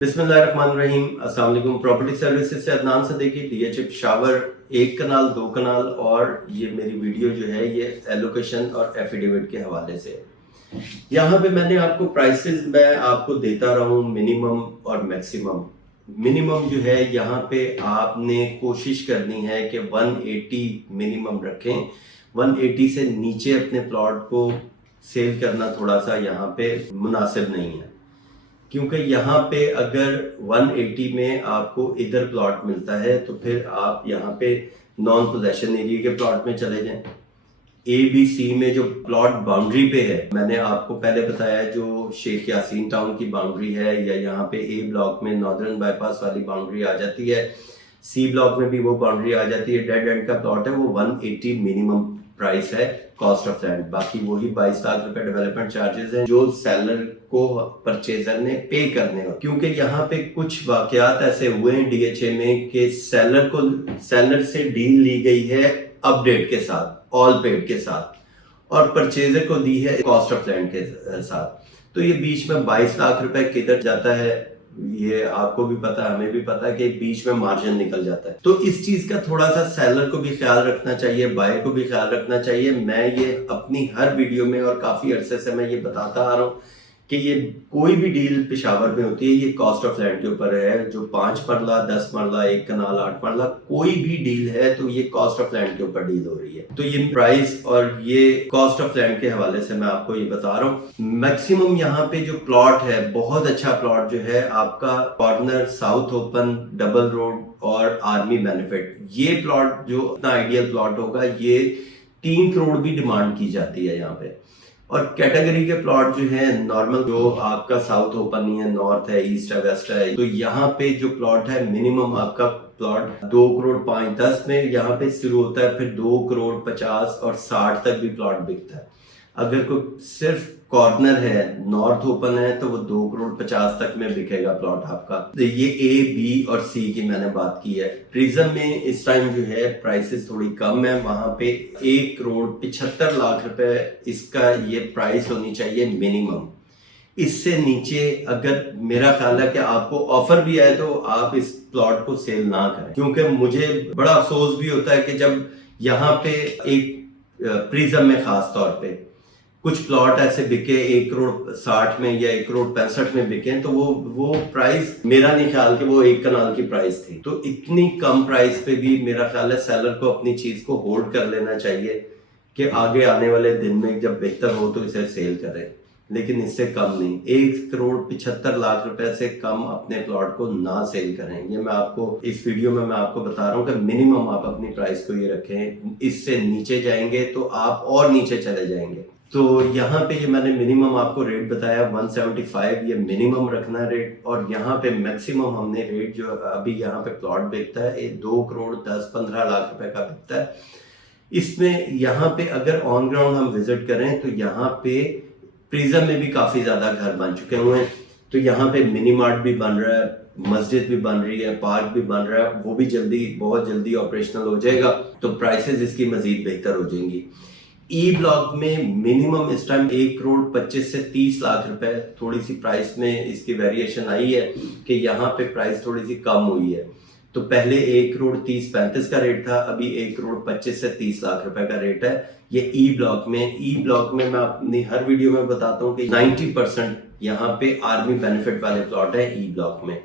बिस्मिल्लाहिर्रहमानिर्रहीम। अस्सलाम वालेकुम। प्रॉपर्टी सर्विसेज से अदनान सदीकी, डीएच पेशावर, एक कनाल दो कनाल। और ये मेरी वीडियो जो है ये एलोकेशन और एफिडेविट के हवाले से। यहाँ पे मैंने आपको प्राइसेस मैं आपको देता रहा हूँ, मिनिमम और मैक्सिमम। मिनिमम जो है यहाँ पे आपने कोशिश करनी है कि 180 मिनिमम रखें। 180 से नीचे अपने प्लॉट को सेल करना थोड़ा सा यहाँ पे मुनासिब नहीं है, क्योंकि यहाँ पे अगर 180 में आपको इधर प्लॉट मिलता है तो फिर आप यहाँ पे नॉन पोजेशन एरिया के प्लॉट में चले जाएं। ए बी सी में जो प्लॉट बाउंड्री पे है, मैंने आपको पहले बताया, जो शेख यासीन टाउन की बाउंड्री है, या यहाँ पे ए ब्लॉक में नॉर्दर्न बाईपास वाली बाउंड्री आ जाती है, सी ब्लॉक में भी वो बाउंड्री आ जाती है। डेड एंड का प्लॉट है, वो 180 मिनिमम प्राइस है कॉस्ट ऑफ लैंड। बाकी वही 22 लाख रुपए डेवलपमेंट चार्जेस हैं जो सेलर को परचेजर ने पे करने हो। क्योंकि यहाँ पे कुछ वाकयात ऐसे हुए हैं डीएचए में कि सेलर से डील ली गई है अपडेट के साथ, ऑल पेड के साथ, और परचेजर को दी है कॉस्ट ऑफ लैंड के साथ। तो ये बीच में 22 लाख रुपए किधर जाता है, ये आपको भी पता है, हमें भी पता है कि बीच में मार्जिन निकल जाता है। तो इस चीज का थोड़ा सा सेलर को भी ख्याल रखना चाहिए, बायर को भी ख्याल रखना चाहिए। मैं ये अपनी हर वीडियो में और काफी अरसे से मैं ये बताता आ रहा हूँ कि ये कोई भी डील पेशावर में होती है, ये कॉस्ट ऑफ लैंड के ऊपर है। जो 5 मरला, 10 मरला, 1 कनाल, 8 मरला, कोई भी डील है तो ये कॉस्ट ऑफ लैंड के ऊपर डील हो रही है। तो ये प्राइस और ये कॉस्ट ऑफ लैंड के हवाले से मैं आपको ये बता रहा हूँ। मैक्सिमम यहाँ पे जो प्लॉट है, बहुत अच्छा प्लॉट जो है आपका corner south open, double road और आर्मी बेनिफिट, ये प्लॉट जो अपना आइडियल प्लॉट होगा, ये 3 करोड़ भी डिमांड की जाती है यहाँ पे। और कैटेगरी के प्लॉट जो है नॉर्मल, जो आपका साउथ ओपन नहीं है, नॉर्थ है, ईस्ट है, वेस्ट है, तो यहाँ पे जो प्लॉट है मिनिमम आपका प्लॉट 2 करोड़ 5-10 में यहाँ पे शुरू होता है, फिर 2 करोड़ 50 और 60 तक भी प्लॉट बिकता है। अगर कोई सिर्फ कॉर्नर है, नॉर्थ ओपन है, तो वो 2 करोड़ 50 तक में बिकेगा प्लॉट आपका। तो ये ए, बी और सी की मैंने बात की है। प्रिज्म में इस टाइम जो है प्राइसेस थोड़ी कम है, वहां पे 1 करोड़ 75 लाख रुपए इसका ये प्राइस होनी चाहिए मिनिमम। इससे नीचे अगर, मेरा ख्याल है कि आपको ऑफर भी आए तो आप इस प्लॉट को सेल ना करें, क्योंकि मुझे बड़ा अफसोस भी होता है कि जब यहाँ पे एक प्रिज्म में खास तौर पे कुछ प्लॉट ऐसे बिके 1 करोड़ 60 में या 1 करोड़ 65 में बिके, तो वो प्राइस मेरा नहीं ख्याल कि वो 1 कनाल की प्राइस थी। तो इतनी कम प्राइस पे भी मेरा ख्याल है सेलर को अपनी चीज को होल्ड कर लेना चाहिए कि आगे आने वाले दिन में जब बेहतर हो तो इसे सेल करें, लेकिन इससे कम नहीं। 1 करोड़ 75 लाख रुपए से कम अपने प्लॉट को ना सेल करें। ये मैं आपको इस वीडियो में मैं आपको बता रहा हूँ कि मिनिमम आप अपनी प्राइस को ये रखें। इससे नीचे जाएंगे तो आप और नीचे चले जाएंगे। तो यहाँ पे ये मैंने मिनिमम आपको रेट बताया 175, ये मिनिमम रखना रेट। और यहाँ पे मैक्सिमम हमने रेट जो अभी यहाँ पे प्लॉट बिकता है 2 करोड़ 10-15 लाख रुपए का बिकता है। इसमें यहाँ पे अगर ऑन ग्राउंड हम विजिट करें तो यहाँ पे प्रिज्म में भी काफी ज्यादा घर बन चुके हुए हैं। तो यहाँ पे मिनी मार्ट भी बन रहा है, मस्जिद भी बन रही है, पार्क भी बन रहा है, वो भी जल्दी, बहुत जल्दी ऑपरेशनल हो जाएगा, तो प्राइसेस इसकी मजीद बेहतर हो जाएंगी। ई ब्लॉक में मिनिमम इस टाइम 1 करोड़ 25 से 30 लाख रुपए, थोड़ी सी प्राइस में इसकी वेरिएशन आई है कि यहाँ पे प्राइस थोड़ी सी कम हुई है। तो पहले 1 करोड़ 30-35 का रेट था, अभी 1 करोड़ 25 से 30 लाख रुपए का रेट है ये ई ब्लॉक में। ई ब्लॉक में मैं अपनी हर वीडियो में बताता हूँ कि 90% यहाँ पे आर्मी बेनिफिट वाले प्लॉट है ई ब्लॉक में।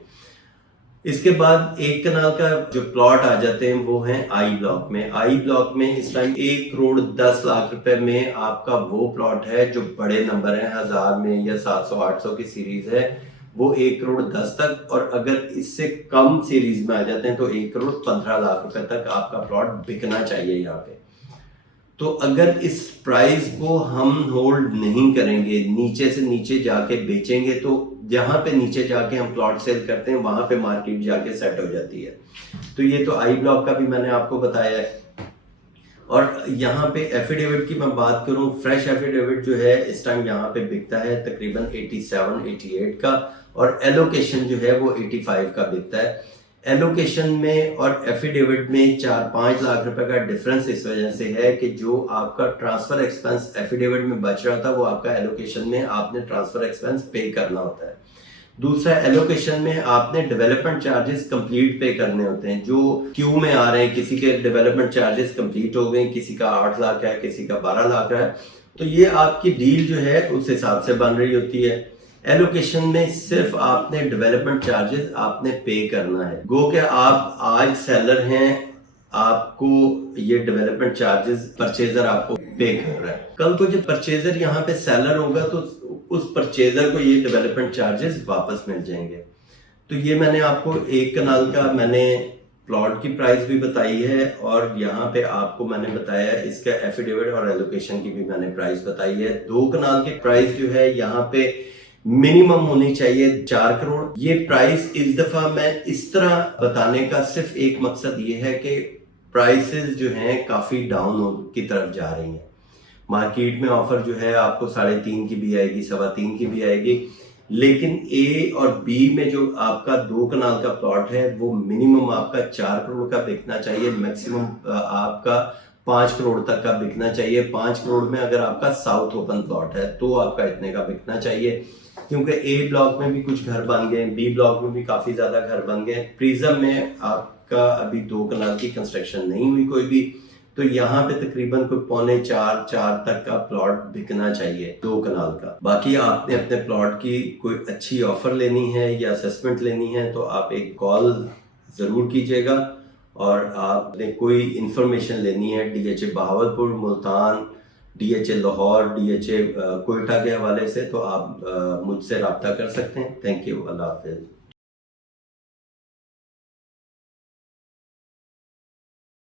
इसके बाद 1 कनाल का जो प्लॉट आ जाते हैं वो हैं आई ब्लॉक में। आई ब्लॉक में इस टाइम 1 करोड़ 10 लाख रुपए में आपका वो प्लॉट है जो बड़े नंबर है, 1000 में या 700-800 की सीरीज है, वो 1 करोड़ 10 तक। और अगर इससे कम सीरीज में आ जाते हैं तो 1 करोड़ 15 लाख रुपए तक आपका प्लॉट बिकना चाहिए यहाँ पे। तो अगर इस प्राइस को हम होल्ड नहीं करेंगे, नीचे से नीचे जाके बेचेंगे, तो जहां पे नीचे जाके हम प्लॉट सेल करते हैं वहां पे मार्केट जाके सेट हो जाती है। तो ये तो आई ब्लॉक का भी मैंने आपको बताया है। और यहाँ पे एफिडेविट की मैं बात करूं, फ्रेश एफिडेविट जो है इस टाइम यहाँ पे बिकता है तकरीबन 87-88 का, और एलोकेशन जो है वो 85 का बिकता है। एलोकेशन में और एफिडेविट में 4-5 लाख रुपए का डिफरेंस इस वजह से है कि जो आपका ट्रांसफर एक्सपेंस एफिडेविट में बच रहा था वो आपका एलोकेशन में आपने ट्रांसफर एक्सपेंस पे करना होता है। दूसरा, एलोकेशन में आपने डेवलपमेंट चार्जेस कंप्लीट पे करने होते हैं। जो क्यू में आ रहे हैं, किसी के डेवलपमेंट चार्जेस कंप्लीट हो गए, किसी का 8 लाख है, किसी का 12 लाख है, तो ये आपकी डील जो है उस हिसाब से बन रही होती है। एलोकेशन में सिर्फ आपने डेवलपमेंट चार्जेस आपने पे करना है। गो के आप आज सेलर हैं, आपको ये डेवलपमेंट चार्जेस परचेजर आपको पे कर रहा है। कल को जब परचेजर यहाँ पे सेलर होगा तो उस परचेजर को ये डेवलपमेंट चार्जेस वापस मिल जाएंगे। तो ये मैंने आपको 1 कनाल का मैंने प्लॉट की प्राइस भी बताई है, और यहाँ पे आपको मैंने बताया इसका एफिडेविट और एलोकेशन की भी मैंने प्राइस बताई है। 2 कनाल की प्राइस जो है यहाँ पे मिनिमम होनी चाहिए 4 करोड़। ये प्राइस इस दफा मैं इस तरह बताने का सिर्फ एक मकसद ये है कि प्राइसेस जो हैं काफी डाउन की तरफ जा रही हैं। मार्केट में ऑफर जो है आपको 3.5 की भी आएगी, 3.25 की भी आएगी, लेकिन ए और बी में जो आपका 2 कनाल का प्लॉट है वो मिनिमम आपका 4 करोड़ का बिकना चाहिए, मैक्सिमम आपका 5 करोड़ तक का बिकना चाहिए। 5 करोड़ में अगर आपका साउथ ओपन प्लॉट है तो आपका इतने का बिकना चाहिए, क्योंकि ए ब्लॉक में भी कुछ घर बन गए, बी ब्लॉक में भी काफी ज्यादा घर बन गए। प्रिज्म में आपका अभी 2 कनाल की कंस्ट्रक्शन नहीं हुई कोई भी, तो यहाँ पे तकरीबन कोई 3.25-4 तक का प्लॉट बिकना चाहिए 2 कनाल का। बाकी आपने अपने प्लॉट की कोई अच्छी ऑफर लेनी है या असेसमेंट लेनी है तो आप एक कॉल जरूर कीजिएगा, और आपने कोई इंफॉर्मेशन लेनी है DHA Bahawalpur, Multan, DHA Lahore, DHA Quetta के हवाले से, तो आप मुझसे रब्ता कर सकते हैं। Thank you, Allah Hafiz.